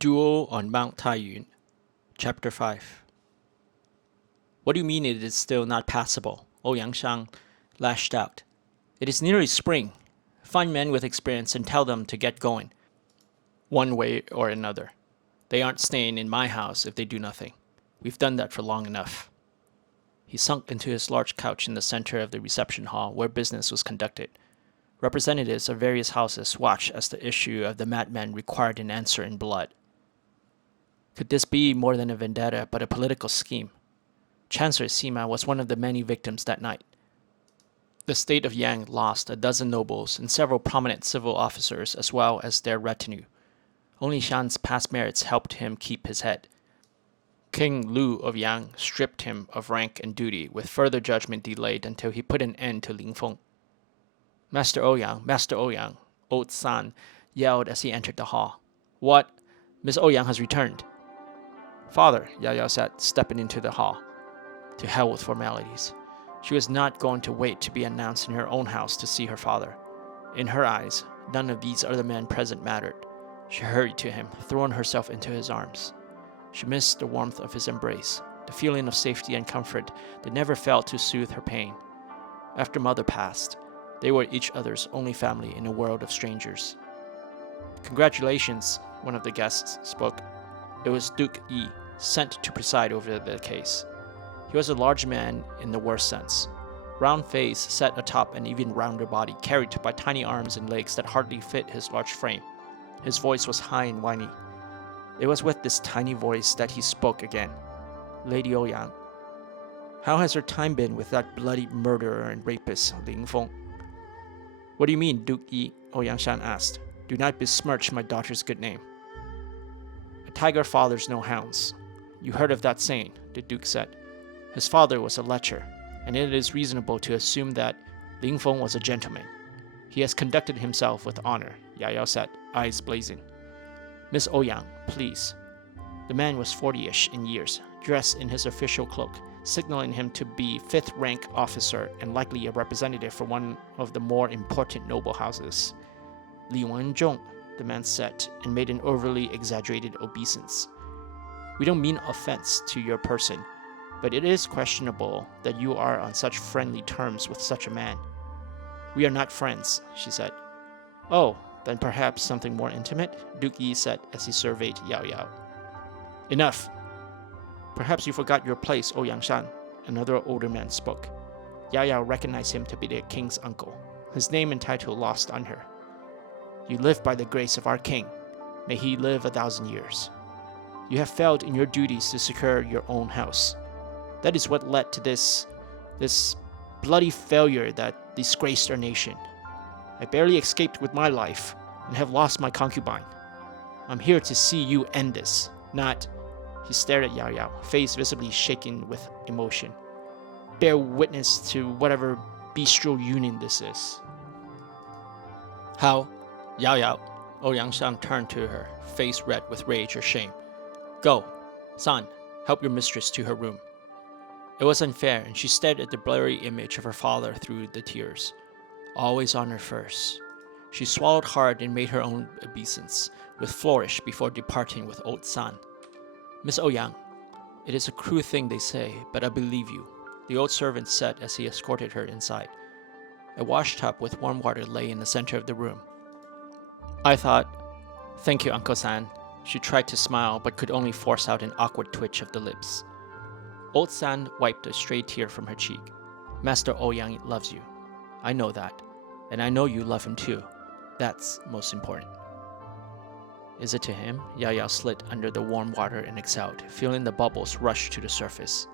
Duel on Mt Taiyuan, Chapter 5. What do you mean it is still not passable? Yangshan lashed out. It is nearly spring. Find men with experience and tell them to get going. One way or another. They aren't staying in my house if they do nothing. We've done that for long enough. He sunk into his large couch in the center of the reception hall where business was conducted. Representatives of various houses watched as the issue of the madman required an answer in blood. Could this be more than a vendetta, but a political scheme? Chancellor Sima was one of the many victims that night. The state of Yang lost a dozen nobles and several prominent civil officers as well as their retinue. Only Shan's past merits helped him keep his head. King Lu of Yang stripped him of rank and duty, with further judgment delayed until he put an end to Ling Feng. Master Ouyang, old San yelled as he entered the hall. What? Miss Ouyang has returned. Father, Yaoyao said, stepping into the hall. To hell with formalities. She was not going to wait to be announced in her own house to see her father. In her eyes, none of these other men present mattered. She hurried to him, throwing herself into his arms. She missed the warmth of his embrace, the feeling of safety and comfort that never failed to soothe her pain. After mother passed, they were each other's only family in a world of strangers. Congratulations, one of the guests spoke. It was Duke Yi, sent to preside over the case. He was a large man in the worst sense. Round face set atop an even rounder body, carried by tiny arms and legs that hardly fit his large frame. His voice was high and whiny. It was with this tiny voice that he spoke again. Lady Ouyang, how has her time been with that bloody murderer and rapist, Ling Feng? What do you mean, Duke Yi? Yangshan asked. Do not besmirch my daughter's good name. A tiger fathers no hounds. You heard of that saying, the Duke said. His father was a lecher, and it is reasonable to assume that Ling Feng was a gentleman. He has conducted himself with honor, Yaoyao said, eyes blazing. Miss Ouyang, please. The man was 40-ish in years, dressed in his official cloak, signaling him to be 5th-rank officer and likely a representative from one of the more important noble houses. Li Wenzhong, the man said, and made an overly exaggerated obeisance. We don't mean offense to your person, but it is questionable that you are on such friendly terms with such a man. We are not friends, she said. Oh, then perhaps something more intimate, Duke Yi said as he surveyed Yaoyao. Enough. Perhaps you forgot your place, Yangshan, another older man spoke. Yaoyao recognized him to be the king's uncle, his name and title lost on her. You live by the grace of our king. May he live 1,000 years. You have failed in your duties to secure your own house. That is what led to this bloody failure that disgraced our nation. I barely escaped with my life and have lost my concubine. I'm here to see you end this, not... He stared at Yaoyao, face visibly shaken with emotion. Bear witness to whatever bestial union this is. How? Yaoyao. Yangshan turned to her, face red with rage or shame. Go. San, help your mistress to her room. It was unfair, and she stared at the blurry image of her father through the tears. Always honor first. She swallowed hard and made her own obeisance, with flourish before departing with old San. Miss Ouyang, it is a cruel thing they say, but I believe you, the old servant said as he escorted her inside. A washtub with warm water lay in the center of the room. I thought, thank you, Uncle San. She tried to smile, but could only force out an awkward twitch of the lips. Old San wiped a stray tear from her cheek. Master Ouyang loves you. I know that, and I know you love him too. That's most important. Is it to him? Yaoyao slid under the warm water and exhaled, feeling the bubbles rush to the surface.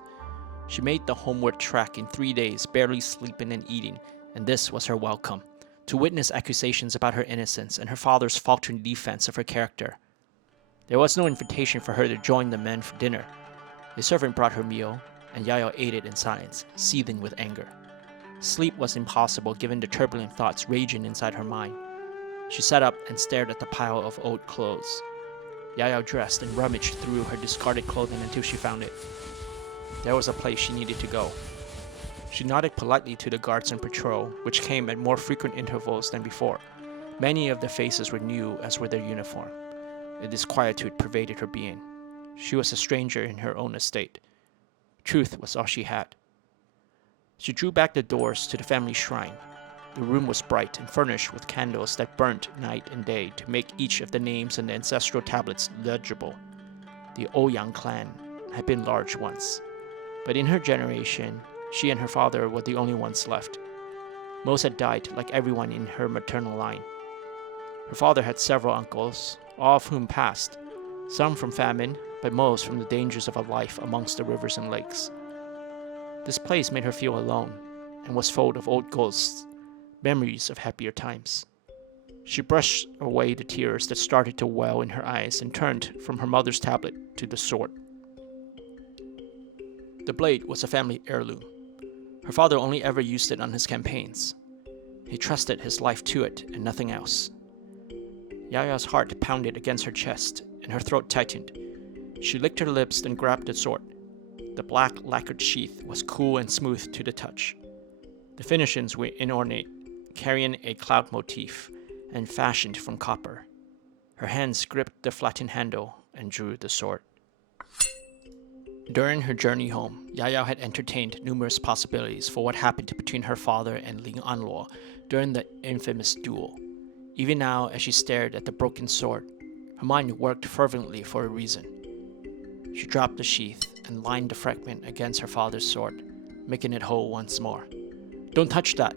She made the homeward trek in 3 days, barely sleeping and eating, and this was her welcome, to witness accusations about her innocence and her father's faltering defense of her character. There was no invitation for her to join the men for dinner. A servant brought her meal, and Yaoyao ate it in silence, seething with anger. Sleep was impossible given the turbulent thoughts raging inside her mind. She sat up and stared at the pile of old clothes. Yaoyao dressed and rummaged through her discarded clothing until she found it. There was a place she needed to go. She nodded politely to the guards on patrol, which came at more frequent intervals than before. Many of the faces were new, as were their uniform. A disquietude pervaded her being. She was a stranger in her own estate. Truth was all she had. She drew back the doors to the family shrine. The room was bright and furnished with candles that burnt night and day to make each of the names on the ancestral tablets legible. The Ouyang clan had been large once, but in her generation, she and her father were the only ones left. Most had died, like everyone in her maternal line. Her father had several uncles, all of whom passed, some from famine, but most from the dangers of a life amongst the rivers and lakes. This place made her feel alone, and was full of old ghosts, memories of happier times. She brushed away the tears that started to well in her eyes and turned from her mother's tablet to the sword. The blade was a family heirloom. Her father only ever used it on his campaigns. He trusted his life to it and nothing else. Yaoyao's heart pounded against her chest, and her throat tightened. She licked her lips, then grabbed the sword. The black lacquered sheath was cool and smooth to the touch. The finishings were inornate, carrying a cloud motif, and fashioned from copper. Her hands gripped the flattened handle and drew the sword. During her journey home, Yaoyao had entertained numerous possibilities for what happened between her father and Ling Anluo during the infamous duel. Even now, as she stared at the broken sword, her mind worked fervently for a reason. She dropped the sheath and lined the fragment against her father's sword, making it whole once more. "Don't touch that!"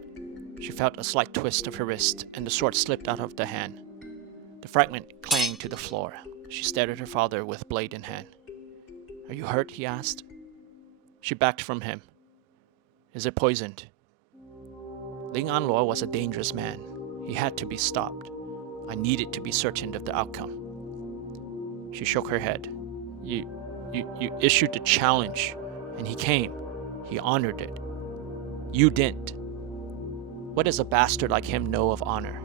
She felt a slight twist of her wrist, and the sword slipped out of the hand. The fragment clanged to the floor. She stared at her father with blade in hand. "Are you hurt?" he asked. She backed from him. "Is it poisoned?" Ling Anluo was a dangerous man. He had to be stopped. I needed to be certain of the outcome. She shook her head. You issued the challenge, and he came. He honored it. You didn't. What does a bastard like him know of honor?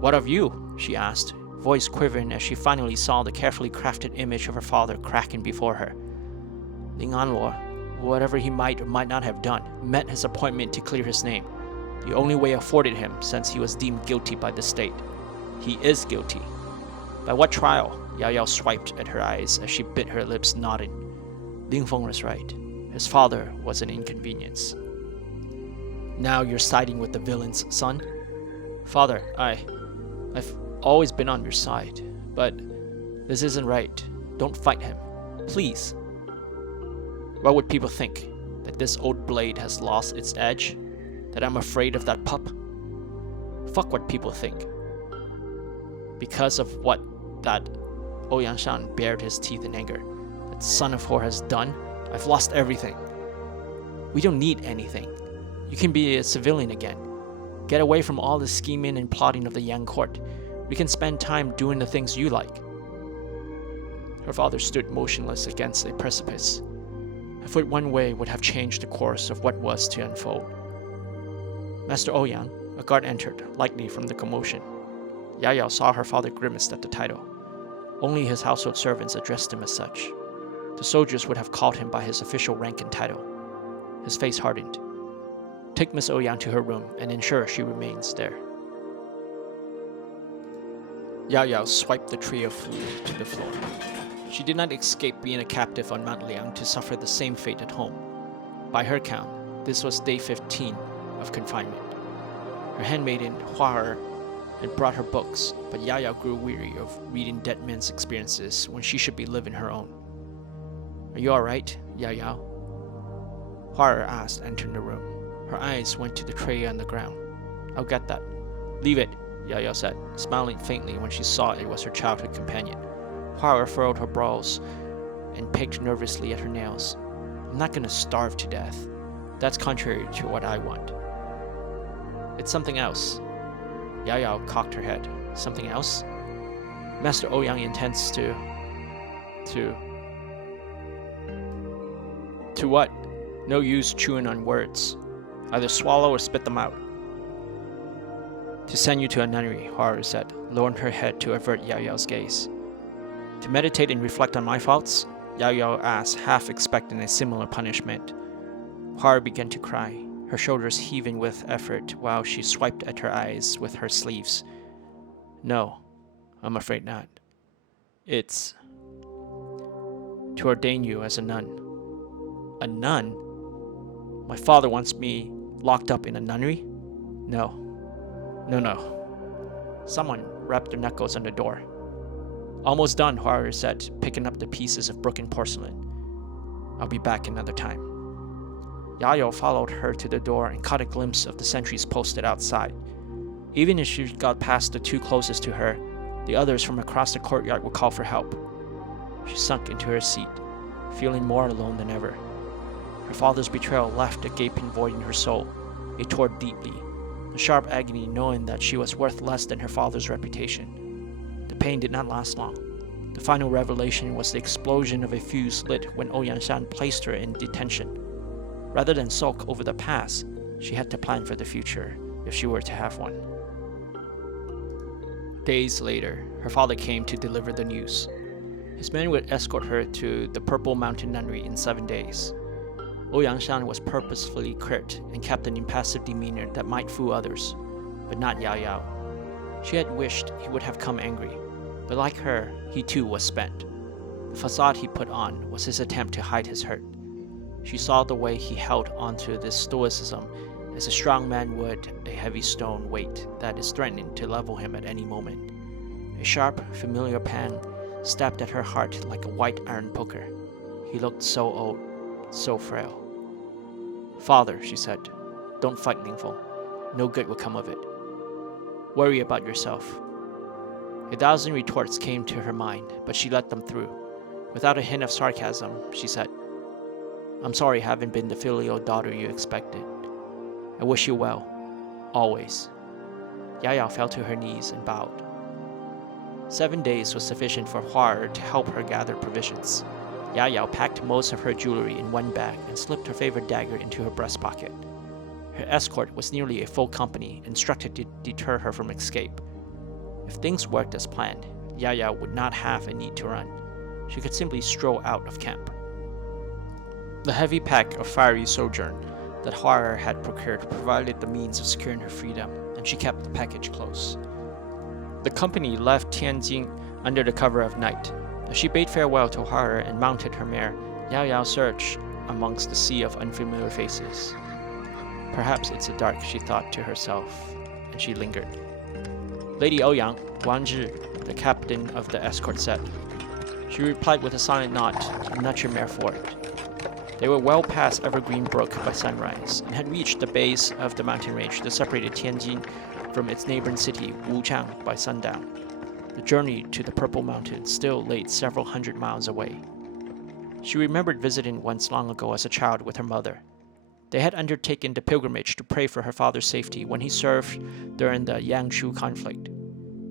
"What of you?" she asked, voice quivering as she finally saw the carefully crafted image of her father cracking before her. Ling Anluo, whatever he might or might not have done, met his appointment to clear his name, the only way afforded him since he was deemed guilty by the state. He is guilty. By what trial? Yaoyao swiped at her eyes as she bit her lips, nodding. Ling Feng was right. His father was an inconvenience. Now you're siding with the villain's son? Father, I've always been on your side, but this isn't right. Don't fight him. Please. What would people think? That this old blade has lost its edge? That I'm afraid of that pup? Fuck what people think. Because of what that Oyangshan bared his teeth in anger. That son of whore has done, I've lost everything. We don't need anything. You can be a civilian again. Get away from all the scheming and plotting of the Yang court. We can spend time doing the things you like. Her father stood motionless against a precipice. A foot one way would have changed the course of what was to unfold. Master Ouyang, a guard entered, likely from the commotion. Yaoyao saw her father grimaced at the title. Only his household servants addressed him as such. The soldiers would have called him by his official rank and title. His face hardened. Take Miss Ouyang to her room and ensure she remains there. Yaoyao swiped the tray of food to the floor. She did not escape being a captive on Mount Liang to suffer the same fate at home. By her count, this was day 15 of confinement. Her handmaiden, Hua had brought her books, but Yaoyao grew weary of reading dead men's experiences when she should be living her own. Are you alright, Yaoyao? Hua asked, entering the room. Her eyes went to the tray on the ground. I'll get that. Leave it, Yaoyao said, smiling faintly when she saw it was her childhood companion. Hua furrowed her brows and picked nervously at her nails. I'm not gonna starve to death. That's contrary to what I want. It's something else. Yaoyao cocked her head. Something else? Master Ouyang intends to what? No use chewing on words. Either swallow or spit them out. To send you to a nunnery, Hua said, lowering her head to avert Yaoyao's gaze. To meditate and reflect on my faults? Yaoyao asked, half expecting a similar punishment. Hua began to cry, her shoulders heaving with effort while she swiped at her eyes with her sleeves. No, I'm afraid not. It's to ordain you as a nun. A nun? My father wants me locked up in a nunnery? No. No. Someone rapped their knuckles on the door. Almost done, Huara said, picking up the pieces of broken porcelain. I'll be back another time. Yaoyao followed her to the door and caught a glimpse of the sentries posted outside. Even if she got past the two closest to her, the others from across the courtyard would call for help. She sunk into her seat, feeling more alone than ever. Her father's betrayal left a gaping void in her soul. It tore deeply, a sharp agony knowing that she was worth less than her father's reputation. The pain did not last long. The final revelation was the explosion of a fuse lit when Oyangshan placed her in detention. Rather than sulk over the past, she had to plan for the future, if she were to have one. Days later, her father came to deliver the news. His men would escort her to the Purple Mountain Nunnery in 7 days. Oyangshan was purposefully curt and kept an impassive demeanor that might fool others, but not Yaoyao. She had wished he would have come angry, but like her, he too was spent. The facade he put on was his attempt to hide his hurt. She saw the way he held onto this stoicism as a strong man would a heavy stone weight that is threatening to level him at any moment. A sharp, familiar pang stabbed at her heart like a white iron poker. He looked so old, so frail. Father, she said, don't fight Ling Feng. No good will come of it. Worry about yourself. 1,000 retorts came to her mind, but she let them through. Without a hint of sarcasm, she said, I'm sorry I haven't been the filial daughter you expected. I wish you well, always. Yaoyao fell to her knees and bowed. 7 days was sufficient for Huara to help her gather provisions. Yaoyao packed most of her jewelry in one bag and slipped her favorite dagger into her breast pocket. Her escort was nearly a full company, instructed to deter her from escape. If things worked as planned, Yaoyao would not have a need to run. She could simply stroll out of camp. The heavy pack of fiery sojourn that Huara had procured provided the means of securing her freedom, and she kept the package close. The company left Tianjin under the cover of night. As she bade farewell to Huara and mounted her mare, Yaoyao searched amongst the sea of unfamiliar faces. Perhaps it's the dark, she thought to herself, and she lingered. Lady Ouyang, Wang Zhi, the captain of the escort, said. She replied with a silent nod and nudged her mare forward. They were well past Evergreen Brook by sunrise and had reached the base of the mountain range that separated Tianjin from its neighboring city, Wuchang, by sundown. The journey to the Purple Mountain still lay several hundred miles away. She remembered visiting once long ago as a child with her mother. They had undertaken the pilgrimage to pray for her father's safety when he served during the Yangshu conflict.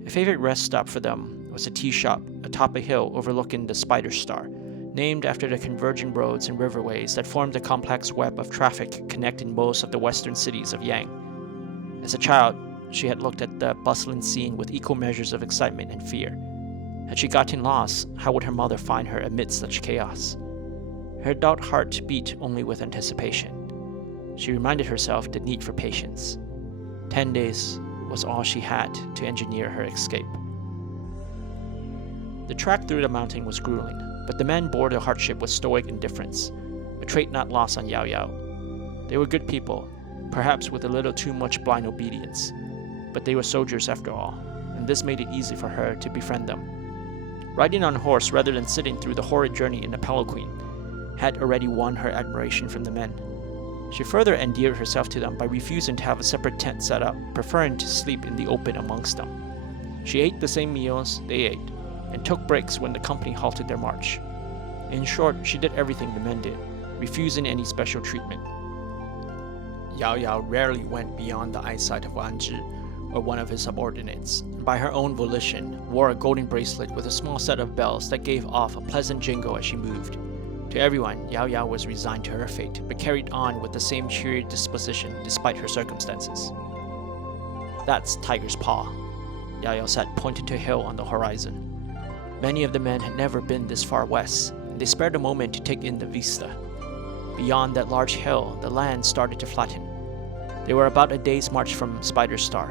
A favorite rest stop for them was a tea shop atop a hill overlooking the Spider Star, named after the converging roads and riverways that formed the complex web of traffic connecting most of the western cities of Yang. As a child, she had looked at the bustling scene with equal measures of excitement and fear. Had she gotten lost, how would her mother find her amidst such chaos? Her adult heart beat only with anticipation. She reminded herself the need for patience. 10 days was all she had to engineer her escape. The trek through the mountain was grueling, but the men bore the hardship with stoic indifference, a trait not lost on Yaoyao. They were good people, perhaps with a little too much blind obedience, but they were soldiers after all, and this made it easy for her to befriend them. Riding on a horse rather than sitting through the horrid journey in a palanquin had already won her admiration from the men. She further endeared herself to them by refusing to have a separate tent set up, preferring to sleep in the open amongst them. She ate the same meals they ate, and took breaks when the company halted their march. In short, she did everything the men did, refusing any special treatment. Yaoyao rarely went beyond the eyesight of Wang Zhi or one of his subordinates, and by her own volition wore a golden bracelet with a small set of bells that gave off a pleasant jingle as she moved. To everyone, Yaoyao was resigned to her fate, but carried on with the same cheery disposition despite her circumstances. That's Tiger's Paw, Yaoyao said, pointing to a hill on the horizon. Many of the men had never been this far west, and they spared a moment to take in the vista. Beyond that large hill, the land started to flatten. They were about a day's march from Spider Star.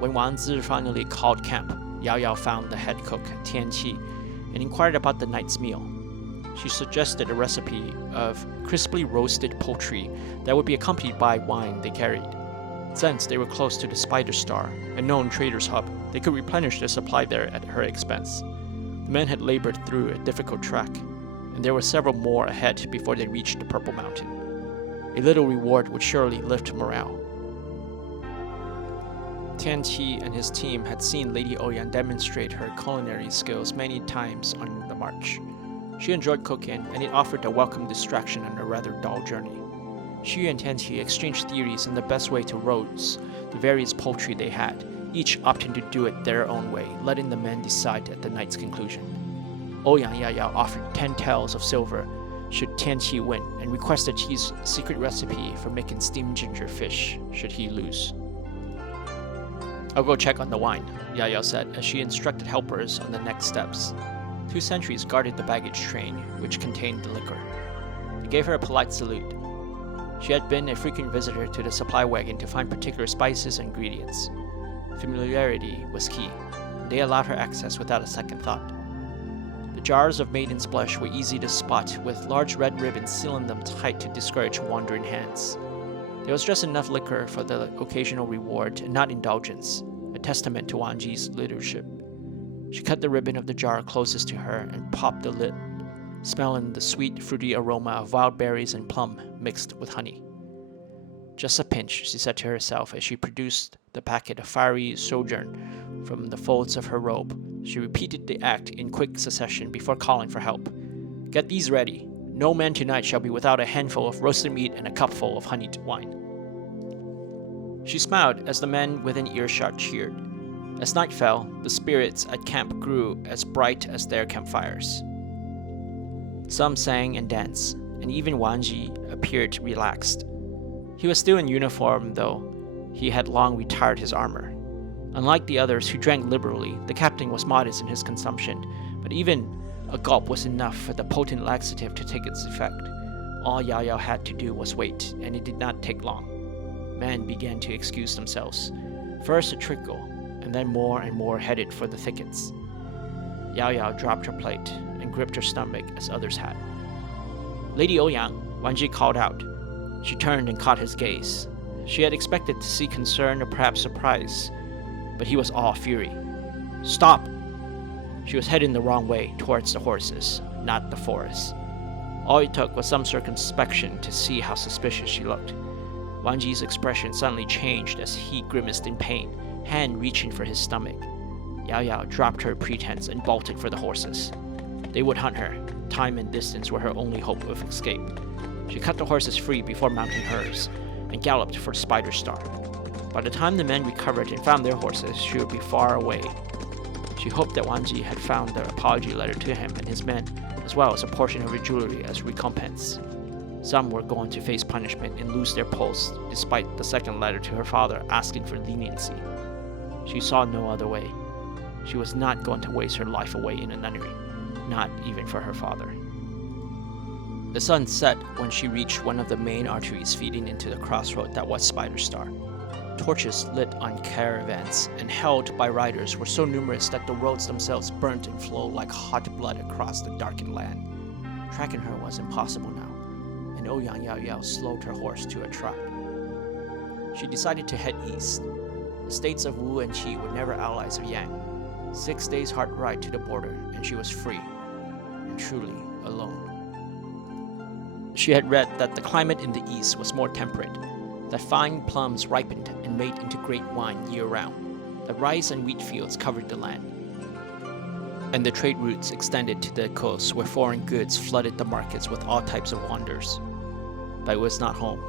When Wang Zi finally called camp, Yaoyao found the head cook, Tian Qi, and inquired about the night's meal. She suggested a recipe of crisply roasted poultry that would be accompanied by wine they carried. Since they were close to the Spider Star, a known trader's hub, they could replenish their supply there at her expense. The men had labored through a difficult trek, and there were several more ahead before they reached the Purple Mountain. A little reward would surely lift morale. Tianqi and his team had seen Lady Ouyang demonstrate her culinary skills many times on the march. She enjoyed cooking, and it offered a welcome distraction on a rather dull journey. Xu and Tianqi exchanged theories on the best way to roast the various poultry they had, each opting to do it their own way, letting the men decide at the night's conclusion. Ouyang Yaoyao offered 10 taels of silver should Tianqi win, and requested his secret recipe for making steamed ginger fish should he lose. "I'll go check on the wine," Yaoyao said as she instructed helpers on the next steps. 2 sentries guarded the baggage train, which contained the liquor. They gave her a polite salute. She had been a frequent visitor to the supply wagon to find particular spices and ingredients. Familiarity was key, and they allowed her access without a second thought. The jars of maiden's blush were easy to spot, with large red ribbons sealing them tight to discourage wandering hands. There was just enough liquor for the occasional reward and not indulgence, a testament to Wang Ji's leadership. She cut the ribbon of the jar closest to her and popped the lid, smelling the sweet, fruity aroma of wild berries and plum mixed with honey. "Just a pinch," she said to herself as she produced the packet of fiery sojourn from the folds of her robe. She repeated the act in quick succession before calling for help. "Get these ready. No man tonight shall be without a handful of roasted meat and a cupful of honeyed wine." She smiled as the men within earshot cheered. As night fell, the spirits at camp grew as bright as their campfires. Some sang and danced, and even Wang Ji appeared relaxed. He was still in uniform, though he had long retired his armor. Unlike the others who drank liberally, the captain was modest in his consumption, but even a gulp was enough for the potent laxative to take its effect. All Yaoyao had to do was wait, and it did not take long. Men began to excuse themselves. First a trickle, and then more and more headed for the thickets. Yaoyao dropped her plate and gripped her stomach as others had. "Lady Ouyang," Wang Ji called out. She turned and caught his gaze. She had expected to see concern or perhaps surprise, but he was all fury. "Stop!" She was heading the wrong way, towards the horses, not the forest. All it took was some circumspection to see how suspicious she looked. Wang Ji's expression suddenly changed as he grimaced in pain, hand reaching for his stomach. Yaoyao dropped her pretense and bolted for the horses. They would hunt her. Time and distance were her only hope of escape. She cut the horses free before mounting hers, and galloped for the Spider Star. By the time the men recovered and found their horses, she would be far away. She hoped that Wang Ji had found the apology letter to him and his men, as well as a portion of her jewelry as recompense. Some were going to face punishment and lose their posts, despite the second letter to her father asking for leniency. She saw no other way. She was not going to waste her life away in a nunnery, not even for her father. The sun set when she reached one of the main arteries feeding into the crossroad that was Spider Star. Torches lit on caravans and held by riders were so numerous that the roads themselves burnt and flowed like hot blood across the darkened land. Tracking her was impossible now, and Ouyang Yaoyao slowed her horse to a trot. She decided to head east. The states of Wu and Qi were never allies of Yang. 6 days' hard ride to the border, and she was free, and truly alone. She had read that the climate in the east was more temperate, that fine plums ripened and made into great wine year-round, that rice and wheat fields covered the land, and the trade routes extended to the coast where foreign goods flooded the markets with all types of wonders. But it was not home.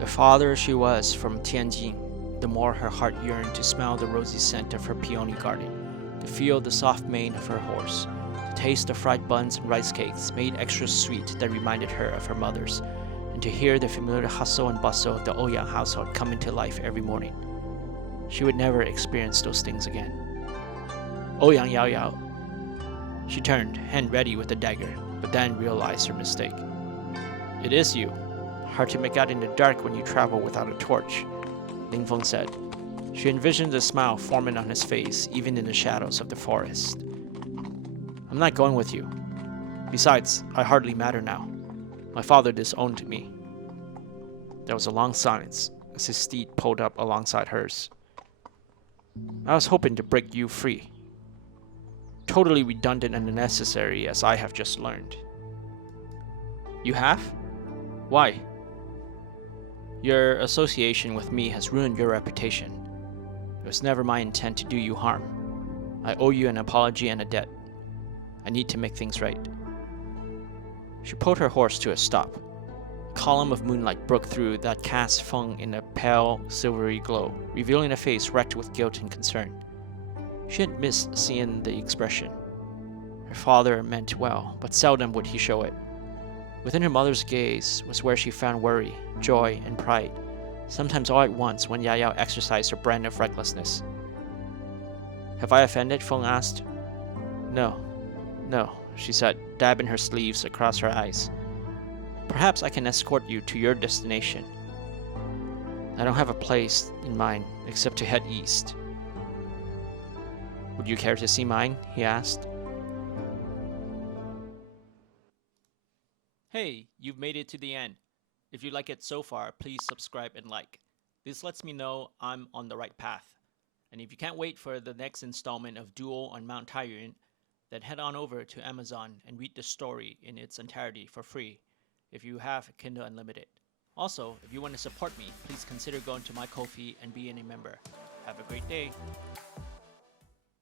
The farther she was from Tianjin, the more her heart yearned to smell the rosy scent of her peony garden, to feel the soft mane of her horse, to taste the fried buns and rice cakes made extra sweet that reminded her of her mother's, and to hear the familiar hustle and bustle of the Ouyang household come into life every morning. She would never experience those things again. "Ouyang Yaoyao." She turned, hand ready with the dagger, but then realized her mistake. "It is you. Hard to make out in the dark when you travel without a torch," Ling Feng said. She envisioned a smile forming on his face even in the shadows of the forest. I'm not going with you. Besides, I hardly matter now. My father disowned me. There was a long silence as his steed pulled up alongside hers. I was hoping to break you free. Totally redundant and unnecessary, as I have just learned. You have? Why? Your association with me has ruined your reputation. It was never my intent to do you harm. I owe you an apology and a debt. I need to make things right. She pulled her horse to a stop. A column of moonlight broke through that cast Feng in a pale, silvery glow, revealing a face wrecked with guilt and concern. She had missed seeing the expression. Her father meant well, but seldom would he show it. Within her mother's gaze was where she found worry, joy, and pride, sometimes all at once when Yaoyao exercised her brand of recklessness. Have I offended? Feng asked. No, she said, dabbing her sleeves across her eyes. Perhaps I can escort you to your destination. I don't have a place in mind except to head east. Would you care to see mine? He asked. Hey, you've made it to the end. If you like it so far, please subscribe and like. This lets me know I'm on the right path. And if you can't wait for the next installment of Duel on Mt Taiyuan, then head on over to Amazon and read the story in its entirety for free if you have Kindle Unlimited. Also, if you want to support me, please consider going to my Ko-fi and being a member. Have a great day.